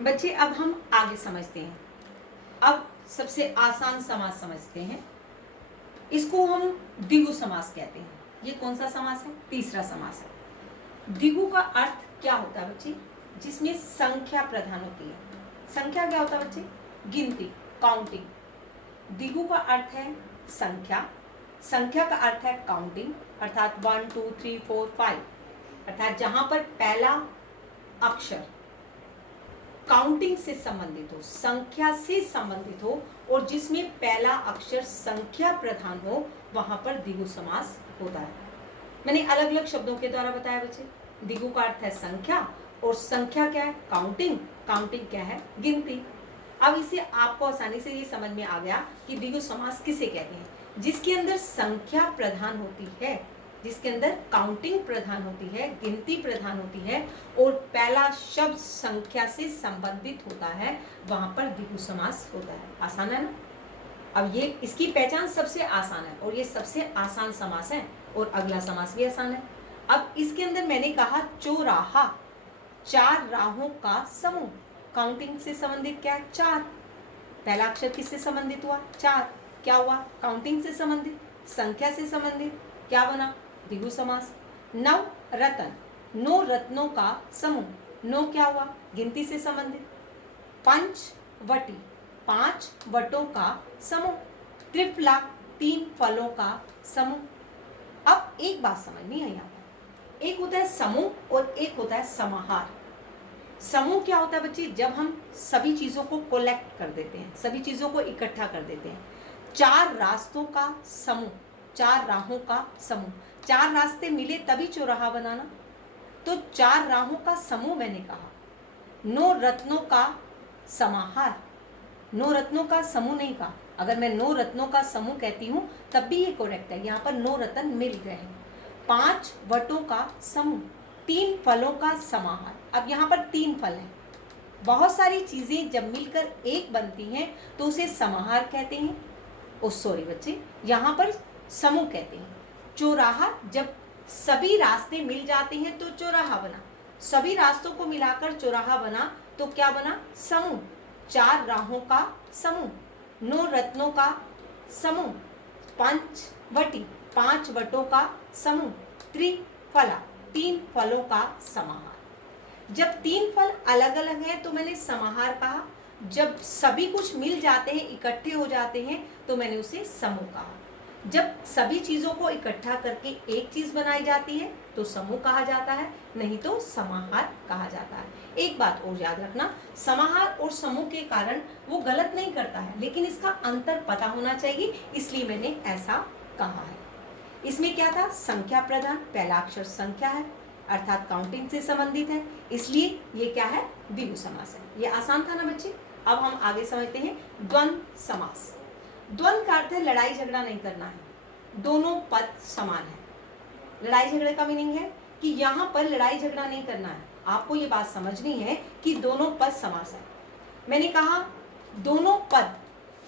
बच्चे अब हम आगे समझते हैं। अब सबसे आसान समास समझते हैं। इसको हम द्विगु समास कहते हैं। ये कौन सा समास है? तीसरा समास है। द्विगु का अर्थ क्या होता है बच्चे? जिसमें संख्या प्रधान होती है। संख्या क्या होता है बच्चे? गिनती, काउंटिंग। द्विगु का अर्थ है संख्या, संख्या का अर्थ है काउंटिंग, अर्थात 1 2 3 4 5, अर्थात जहां पर पहला अक्षर काउंटिंग से संबंधित हो, संख्या से संबंधित हो और जिसमें पहला अक्षर संख्या प्रधान हो, वहां पर द्विगु समास होता है। मैंने अलग अलग शब्दों के द्वारा बताया बच्चे। द्विगु का अर्थ है संख्या और संख्या क्या है? काउंटिंग, काउंटिंग क्या है? गिनती। अब इसे आपको आसानी से ये समझ में आ गया कि द्विगु समास किसे कहते हैं? जिसके अंदर संख्या प्रधान होती है, जिसके अंदर काउंटिंग प्रधान होती है, गिनती प्रधान होती है और पहला शब्द संख्या से संबंधित होता है, वहां पर द्विगु समास होता है। आसान है ना? अब ये इसकी पहचान सबसे आसान है और ये सबसे आसान समास है और अगला समास भी आसान है। अब इसके अंदर मैंने कहा चौराहा, चार राहों का समूह। काउंटिंग से संबंधित क्या है? चार। पहला अक्षर किससे संबंधित हुआ? चार। क्या हुआ? काउंटिंग से संबंधित, संख्या से संबंधित, क्या बना? द्विगु समास। नव रतन, नौ रत्नों का समूह। नौ क्या हुआ? गिनती से संबंधित। पंचवटी, पांच वटों का समूह। त्रिफला, तीन फलों का समूह। अब एक बात समझ नहीं आई यहाँ पर, एक होता है समूह और एक होता है समाहार। समूह क्या होता है बच्चे? जब हम सभी चीजों को कलेक्ट कर देते हैं, सभी चीजों को इकट्ठा कर देते हैं। चार रास्तों का समूह, चार राहों का समूह। चार रास्ते मिले तभी चौराहा बनाना, तो चार राहों का समूह मैंने कहा। नौ रत्नों का समाहार, नौ रत्नों का समूह नहीं कहा। अगर मैं नौ रत्नों का समूह कहती हूं तब भी ये करेक्ट है। यहाँ पर नौ रत्न मिल गए हैं। पांच वटों का समूह, तीन फलों का समाहार। अब यहाँ पर तीन फल हैं। बहुत सारी चीजें जब मिलकर एक बनती हैं तो उसे समाहार कहते हैं। ओ सॉरी बच्चे, यहाँ पर समूह कहते हैं। चौराहा, जब सभी रास्ते मिल जाते हैं तो चौराहा बना। सभी रास्तों को मिलाकर चौराहा बना तो क्या बना? समूह। चार राहों का समूह, नौ रत्नों का समूह, पंचवटी, पांच वटों का समूह, त्रिफला, तीन फलों का समाहार। जब तीन फल अलग अलग हैं तो मैंने समाहार कहा। जब सभी कुछ मिल जाते हैं, इकट्ठे हो जाते हैं, तो मैंने उसे समूह कहा। जब सभी चीजों को इकट्ठा करके एक चीज बनाई जाती है तो समूह कहा जाता है, नहीं तो समाहार कहा जाता है। एक बात और याद रखना, समाहार और समूह के कारण वो गलत नहीं करता है, लेकिन इसका अंतर पता होना चाहिए, इसलिए मैंने ऐसा कहा है। इसमें क्या था? संख्या प्रधान, पहला अक्षर संख्या है अर्थात काउंटिंग से संबंधित है, इसलिए ये क्या है? द्विगु समास है। ये आसान था ना बच्चे? अब हम आगे समझते हैं द्वंद्व समास। द्वंद्व का अर्थ है लड़ाई झगड़ा नहीं करना है, दोनों पद समान है। लड़ाई झगड़े का मीनिंग है कि यहाँ पर लड़ाई झगड़ा नहीं करना है। आपको ये बात समझनी है कि दोनों पद समास है। मैंने कहा दोनों पद,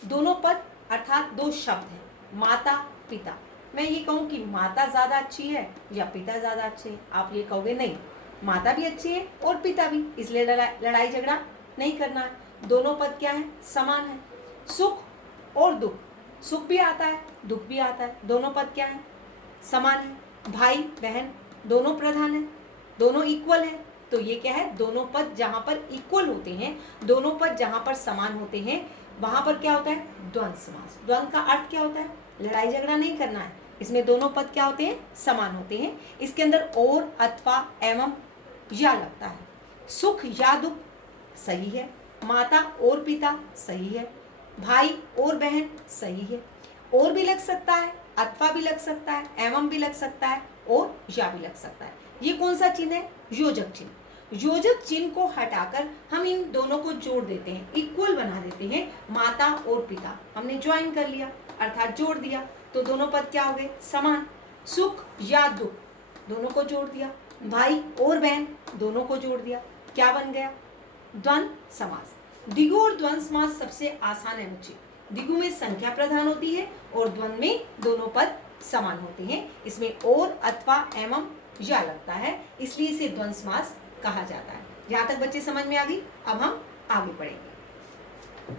दोनों पद अर्थात दो शब्द हैं, माता पिता। मैं ये कहूँ कि माता ज्यादा अच्छी है या पिता ज्यादा अच्छे हैं, आप ये कहोगे नहीं, माता भी अच्छी है और पिता भी, इसलिए लड़ाई झगड़ा नहीं करना है। दोनों पद क्या है? समान है। सुख और दुख, सुख भी आता है दुख भी आता है, दोनों पद क्या है? समान है। भाई बहन दोनों प्रधान है, दोनों इक्वल है, तो ये क्या है? दोनों पद जहां पर इक्वल होते हैं, दोनों पद जहां पर समान होते हैं, वहां पर क्या होता है? द्वंद्व समास। द्वंद्व का अर्थ क्या होता है? लड़ाई झगड़ा नहीं करना है। इसमें दोनों पद क्या होते हैं? समान होते हैं। इसके अंदर और, अथवा, एवं, या लगता है। सुख या दुख सही है, माता और पिता सही है, भाई और बहन सही है, और भी लग सकता है, अथवा भी लग सकता है, एवं भी लग सकता है और या भी लग सकता है। ये कौन सा चिन्ह है? योजक चिन्ह। योजक चिन्ह को हटाकर हम इन दोनों को जोड़ देते हैं, इक्वल बना देते हैं। माता और पिता हमने ज्वाइन कर लिया अर्थात जोड़ दिया, तो दोनों पद क्या हो गए? समान। सुख या दुख दोनों को जोड़ दिया, भाई और बहन दोनों को जोड़ दिया, क्या बन गया? द्वंद्व समास। द्विगु और द्वंद्व समास सबसे आसान है बच्चे। द्विगु में संख्या प्रधान होती है और द्वंद्व में दोनों पद समान होते हैं। इसमें और, अथवा, एवं, या लगता है, इसलिए इसे द्वंद्व समास कहा जाता है। यहाँ तक बच्चे समझ में आ गई? अब हम आगे बढ़ेंगे।